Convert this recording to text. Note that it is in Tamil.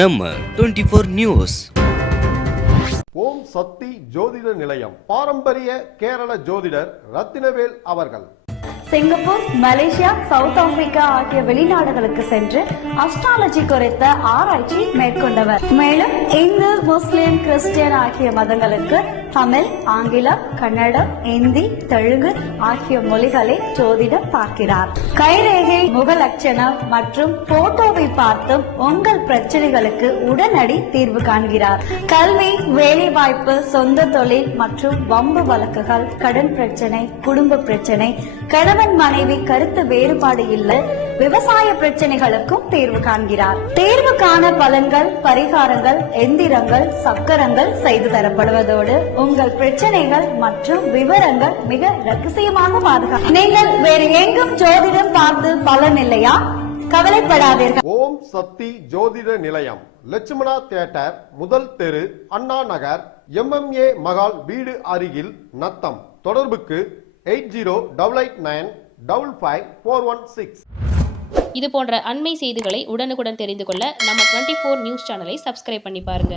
நம்ம 24 நியூஸ். ஓம் சக்தி ஜோதிட நிலையம் பாரம்பரிய கேரள ஜோதிடர் ரத்தினவேல் அவர்கள் சிங்கப்பூர், மலேசியா, சவுத் ஆப்பிரிக்கா ஆகிய வெளிநாடுகளுக்கு சென்று அஸ்ட்ராலஜி குறித்த ஆராய்ச்சி மேற்கொண்டவர். மேலும் இந்து, முஸ்லிம், கிறிஸ்டியன் ஆகிய மதங்களுக்கு தமிழ், ஆங்கிலம், கன்னடம், இந்தி, தெலுங்கு ஆகிய மொழிகளை ஜோதிடம் பார்க்கிறார். கைரேகை, முகலட்சணம் மற்றும் போட்டோவை பார்த்தும் உங்கள் பிரச்சனைகளுக்கு உடனடி தீர்வு காண்கிறார். கல்வி, வேலை வாய்ப்பு, சொந்த தொழில் மற்றும் வம்பு வழக்குகள், கடன் பிரச்சனை, குடும்ப பிரச்சனை, கணவன் மனைவி கருத்து வேறுபாடு இல்லை, விவசாய பிரச்சனைகளுக்கும் தீர்வு காண்கிறார். தீர்வுக்கான பலன்கள், பரிகாரங்கள், எந்திரங்கள், சக்கரங்கள் செய்து தரப்படுவதோடு உங்கள் பிரச்சனைகள் மற்றும் விவரங்கள் மிக ரகசியமாக பாதுகாப்பு. நீங்கள் வேறு எங்கும் ஜோதிடம் பார்த்து பலன் இல்லையா? கவலைப்படாதீர்கள். ஓம் சக்தி ஜோதிட நிலையம், லட்சுமணா தியேட்டர், முதல் தெரு, அண்ணா நகர், MMA மகால் வீடு அருகில், நத்தம். தொடர்புக்கு 8088955416. இது போன்ற அண்மை செய்திகளை உடனுக்குடன் தெரிந்து கொள்ள நம்ம 24 நியூஸ் சேனலை சப்ஸ்கிரைப் பண்ணி பாருங்க.